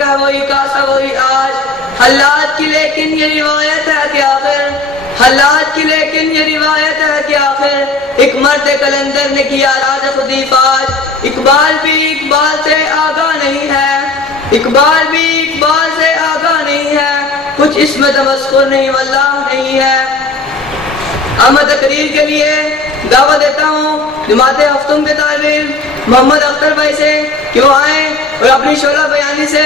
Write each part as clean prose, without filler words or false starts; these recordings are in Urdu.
وہی کاسا وہی آج حالات کی، لیکن یہ روایت ہے کہ آخر حالات کی، لیکن یہ روایت ہے کہ آخر ایک مرد کلندر نے کیا راز خودی فاش۔ اقبال بھی اقبال سے آگاہ نہیں ہے، اقبال بھی اقبال سے آگاہ نہیں ہے، کچھ اس میں تمسخر نہیں واللہ نہیں ہے۔ اب میں تقریر کے لیے دعوت دیتا ہوں جماعت ہفتم کے طالب علم محمد اختر بھائی سے کہ وہ آئیں اور اپنی شعلہ بیانی سے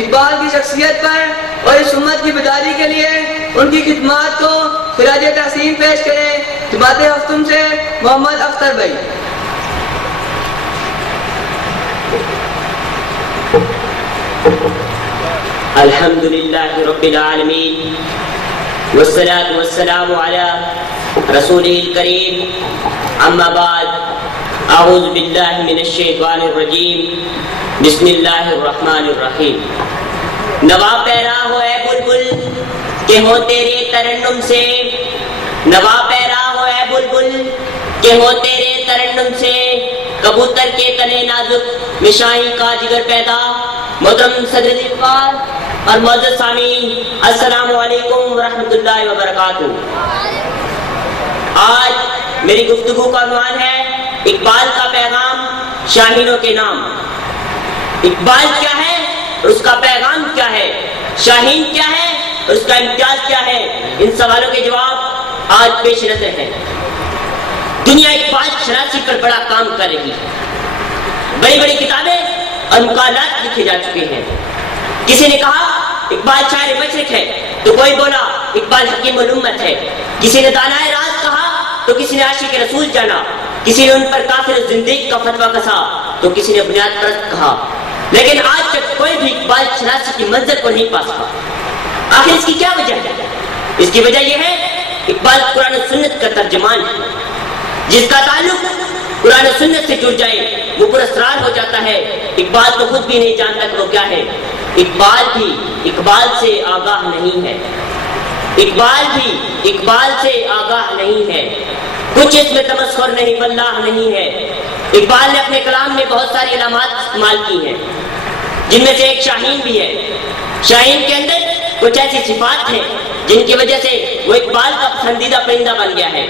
اقبال کی شخصیت پر اور اس امت کی بیداری کے لیے ان کی خدمات کو خراج تحسین پیش کریں۔ جماعت ہفتم سے محمد اختر بھائی۔ الحمدللہ رب العالمین والصلاة والسلام علی رسولہ الکریم، اما بعد، اعوذ باللہ من الشیطان الرجیم، بسم اللہ الرحمن الرحیم۔ نوا پیرا ہو اے بلبل کہ ہو تیرے ترنم سے، نوا پیرا ہو اے بلبل کہ ہو تیرے ترنم سے، کبوتر کے تنے نازک مشاہی کا جگر پیدا۔ محترم صدر اقبال اور معزز سامعین، السلام علیکم ورحمۃ اللہ وبرکاتہ۔ آج میری گفتگو کا عنوان ہے اقبال کا پیغام شاہینوں کے نام۔ اقبال کیا ہے اور اس کا پیغام کیا ہے، شاہین کیا ہے اور اس کا امتیاز کیا ہے، ان سوالوں کے جواب آج پیش نظر ہے۔ دنیا اقبال شناسی پر بڑا کام کر رہی ہے، بڑی بڑی کتابیں اور مقالات لکھے جا چکے ہیں۔ کسی نے کہا اقبال شاعر مشرق ہے تو کوئی بولا اقبال حکیم الامت ہے، کسی نے دانائے راز کہا تو کسی نے عاشق رسول جانا، کسی نے ان پر کافر زندگی کا فتویٰ کسا تو کسی نے بنیاد پرست کہا، لیکن آج تک کوئی بھی اقبال شناسی کی منظر کو نہیں پا سکا۔ آخر اس کی کیا وجہ ہے؟ اس کی وجہ یہ ہے اقبال قرآن و سنت کا ترجمان ہے، جس کا تعلق قرآن و سنت سے جڑ جائے وہ پراسرار ہو جاتا ہے۔ اقبال تو خود بھی نہیں جانتا کہ وہ کیا ہے، اقبال بھی اقبال سے آگاہ نہیں ہے، اقبال بھی اقبال سے آگاہ نہیں ہے، کچھ اس میں تمسخر نہیں واللہ نہیں ہے۔ اقبال نے اپنے کلام میں بہت ساری علامات استعمال کی ہیں، جن میں سے ایک شاہین بھی ہے۔ شاہین کے اندر کچھ ایسی صفات ہیں جن کی وجہ سے وہ اقبال کا پسندیدہ پرندہ بن گیا ہے۔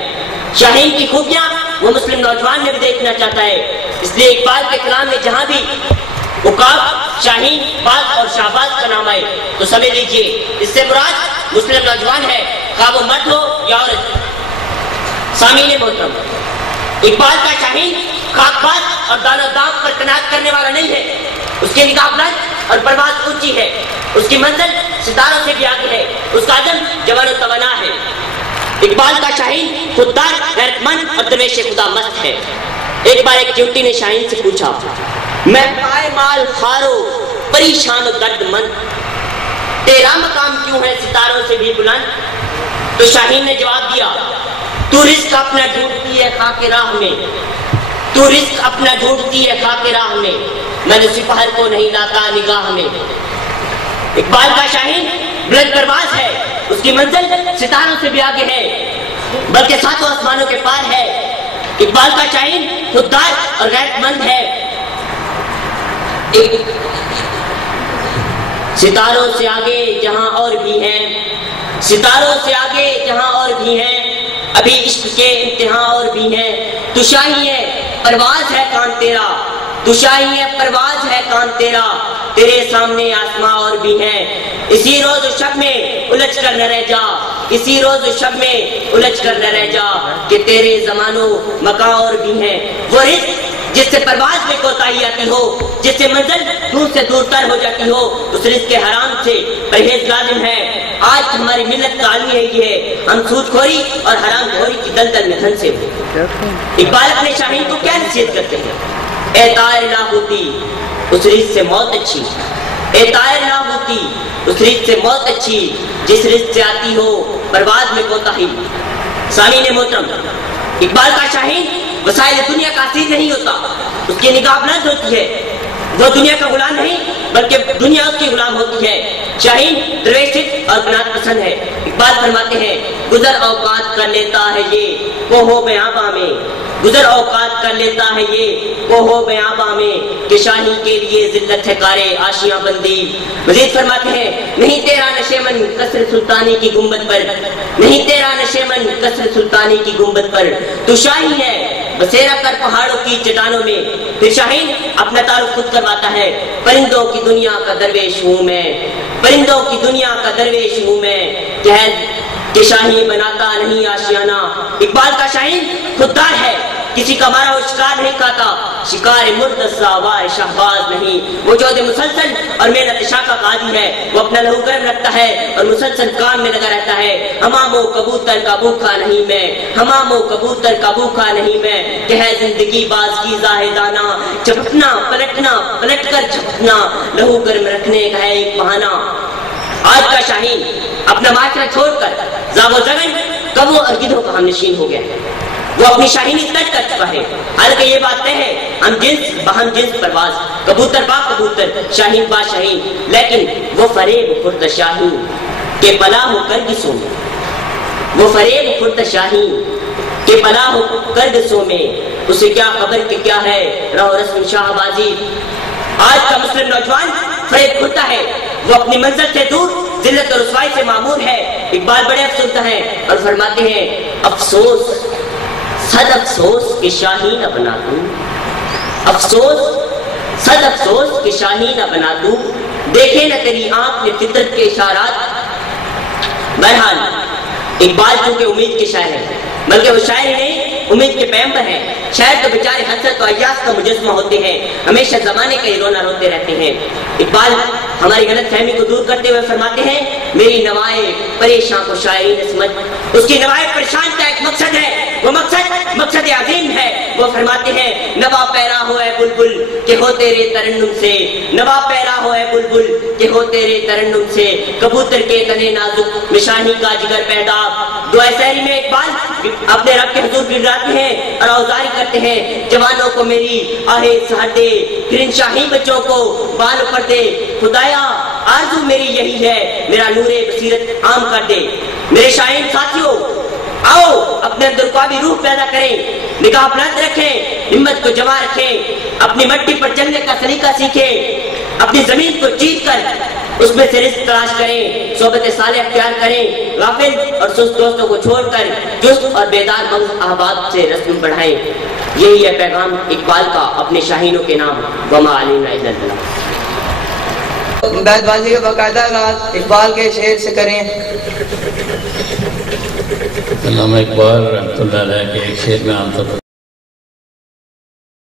شاہین کی خوبیاں وہ مسلم نوجوان میں بھی دیکھنا چاہتا ہے، اس لیے اقبال کے کلام میں جہاں بھی عقاب، شاہین، باز اور شہباز کا نام آئے تو سمجھ لیجئے اس سے مراد مسلم نوجوان ہے، خواہ وہ مرد ہو یا عورت۔ سامعین محترم، اقبال کا شاہین خاک باز اور دان و دام پر تناعت کرنے والا نہیں ہے، اس کی نگاہ بلند اور پرواز اونچی ہے، اس کی منزل ستاروں سے بھی آگے ہے، اس کا عزم جوان و توانا ہے۔ اقبال کا شاہین خوددار، غیرت مند اور درویش خدا مست ہے۔ ایک بار ایک چیونٹی نے شاہین سے پوچھا، میں پائے مال خارو پریشان و درد مند، تیرا مقام کیوں ہے ستاروں سے بھی بلند؟ تو شاہین نے جواب دیا، تو رزق اپنا ڈھونڈتی ہے خاک راہ میں، تو رزق اپنا ڈھونڈتی ہے خاک راہ میں، میں نے سپاہر کو نہیں لاتا نگاہ میں۔ اقبال کا شاہین بلند پرواز ہے، اس کی منزل ستاروں سے بھی آگے ہے، بلکہ ساتوں آسمانوں کے پار ہے۔ اقبال کا شاہین خوددار اور غیرت مند ہے۔ ستاروں سے آگے جہاں اور بھی ہیں، ستاروں سے آگے جہاں اور بھی ہیں، ابھی عشق کے امتحان اور بھی ہیں۔ تو شاہی ہے پرواز ہے کان تیرا، تو شاہی ہے پرواز ہے کان تیرا، تیرے سامنے آسماں اور بھی ہیں۔ اسی روز و شب میں الجھ کر نہ رہ جا، اسی روز و شب میں الجھ کر نہ رہ جا، کہ تیرے زمانوں مکاں اور بھی ہیں۔ وہ رزق جس سے پرواز میں کوتاہی آتی ہو، جس سے منزل دور سے دور تر ہو جاتی ہو، اس رزق کے حرام سے پرہیز لازم ہے۔ آج ہماری ملت کا عالمی ہے یہ ہے، ہم سود خوری اور حرام خوری کی دلدل میں دھنسے ہوئے۔ اقبال اپنے شاہین کو کیا نصیحت کرتے ہیں؟ اے طائر نہ ہوتی اس رزق سے موت اچھی، اے طائر نہ ہوتی اس رزق سے موت اچھی، جس رزق سے آتی ہو پرواز میں کوتاہی۔ سامعین محترم، اقبال کا شاہین وسائل دنیا کا اسیر نہیں ہوتا، اس کی نگاہ بلند ہوتی ہے، وہ دنیا کا غلام نہیں بلکہ دنیا اس کی غلام ہوتی ہے۔ شاہین درویشت اور قناعت پسند ہے۔ اقبال فرماتے ہیں گزر اوقات کر لیتا ہے یہ کوہو بیاباں میں، گزر اوقات کر لیتا ہے یہ کوہو بیاباں میں، کہ شاہین کے لیے ذلت ہے کارے آشیاں بندی۔ مزید فرماتے ہیں نہیں تیرا نشیمن قصر سلطانی کی گنبد پر، نہیں تیرا نشیمن قصر سلطانی کی گنبد پر، تو شاہی ہے بسیرا کر پہاڑوں کی چٹانوں میں۔ پھر شاہین اپنا تعارف خود کرواتا ہے، پرندوں کی دنیا کا درویش ہوں میں، پرندوں کی دنیا کا درویش ہوں میں، کہ شاہین بناتا نہیں آشیانہ۔ اقبال کا شاہین خوددار ہے، کسی کا مارا ہو شکار نہیں کھاتا، شکار مرد سوار شہباز نہیں۔ وہ جود مسلسل اور محنت شاقہ کا عادی ہے، وہ اپنا لہو گرم رکھتا ہے اور مسلسل کام میں لگا رہتا ہے۔ حمام و کبوتر کا بھوکا نہیں میں، حمام و کبوتر کا بھوکا نہیں میں، کہ ہے زندگی باز کی زاہدانہ، جھپٹنا پلٹنا پلٹ کر جھپٹنا، لہو گرم رکھنے کا ہے ایک بہانہ۔ آج کا شاہین اپنا معاشرہ چھوڑ کر زاغ و زغن کبوں اور گدھوں کا ہم نشین ہو گیا ہے، وہ اپنی شاہینی ترک کر چکا ہے۔ حالانکہ یہ بات طے ہے ہم جنس بہم جنس پرواز، کبوتر با کبوتر شاہین با شاہین، لیکن وہ فریب خورد شاہین کہ پلا ہو کرگسوں میں، وہ فریب خورد شاہین کہ پلا ہو کرگسوں میں، اسے کیا خبر کہ کیا ہے رہو رسم شاہ بازی۔ آج کا مسلم نوجوان فریب خورتا ہے، وہ اپنی منزل سے دور ذلت اور رسوائی سے معمور ہے۔ اقبال بڑے افسردہ ہیں اور فرماتے ہیں افسوس صد افسوس کہ شاہین نہ بنا دوں، افسوس صد افسوس کہ شاہین نہ بنا دوں، دیکھے نہ تیری آنکھ نے فطرت کے اشارات۔ بہرحال اقبال چونکہ امید کے شاعر ہیں، بلکہ وہ شاعر ہی نہیں امید کے پیغمبر ہیں۔ شاعر تو بیچارے حسرت و ایاس کا مجسمہ ہوتے ہیں، ہمیشہ زمانے کا ہی رونا روتے رہتے ہیں۔ اقبال ہماری غلط فہمی کو دور کرتے ہوئے فرماتے ہیں میری نوائے پریشان کو شاعری نسمت، اس کی نوائے پریشان کا ایک مقصد ہے، وہ مقصد عظیم ہے۔ وہ فرماتے ہیں نوا پیرا ہو اے بلبل کہ ہو تیرے ترنم سے، نوا پیرا ہو اے بلبل کہ ہو تیرے ترنم سے، کبوتر کے تنے نازک مشانی کا جگر پیدا۔ دعائے سحری میں اقبال اپنے رب کے حضور گڑگڑاتے ہیں اور اوزاری کرتے ہیں جوانوں کو میری آہے سہر دے، پھر ان شاہی بچوں کو بال پر دے، خدایا آرزو میری یہی ہے میرا نور بصیرت عام کر دے۔ میرے شاہین ساتھیوں آؤ اپنے اندر قابی روح پیدا کریں، نگاہ بلند رکھیں، ہمت کو جمع رکھیں، اپنی مٹی پر چلنے کا سلیقہ سیکھیں، اپنی زمین کو چیٹ کر اس میں سے رزق تلاش کریں، صحبت صالح اختیار کریں، غافل اور سست دوستوں کو چھوڑ کر جست اور بیدار مغز احباب سے رسم بڑھائیں۔ یہی ہے پیغام اقبال کا اپنے شاہینوں کے نام، وما علینا الا البلاغ۔ بیت بازی کا باقاعدہ آغاز اقبال کے شعر سے کریں۔ علامہ اقبال رحمۃ اللہ علیہ کے ایک شعر میں عام طور پر